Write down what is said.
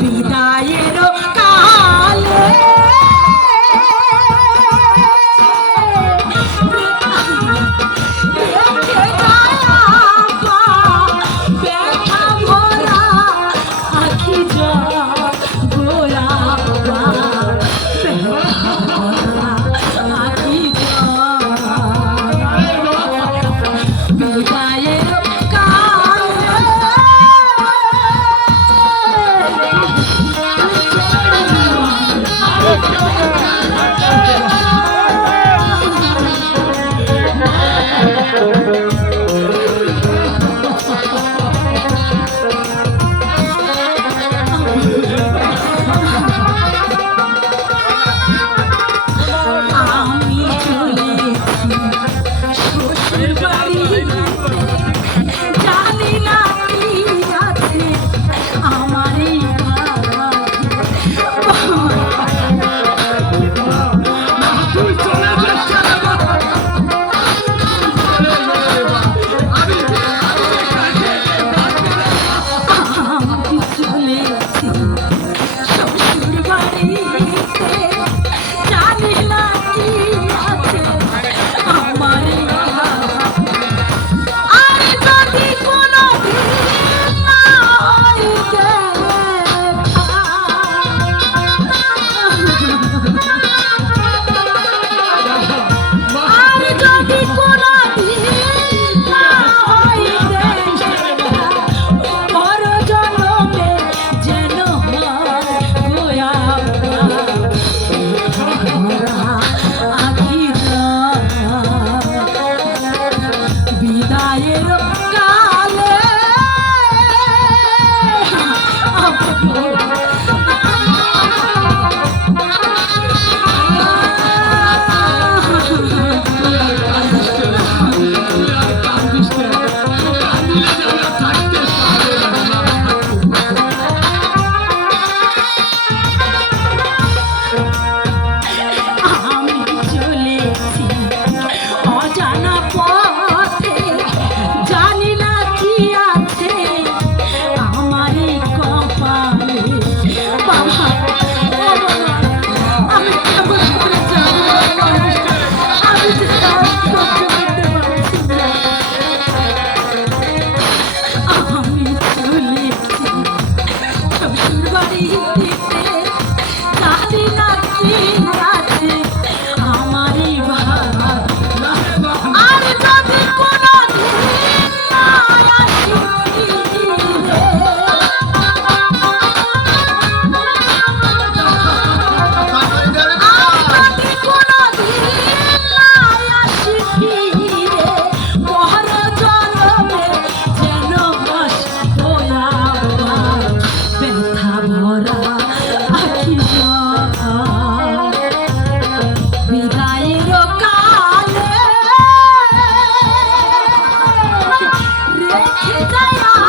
బీదాయను కాలే. Everybody. যায়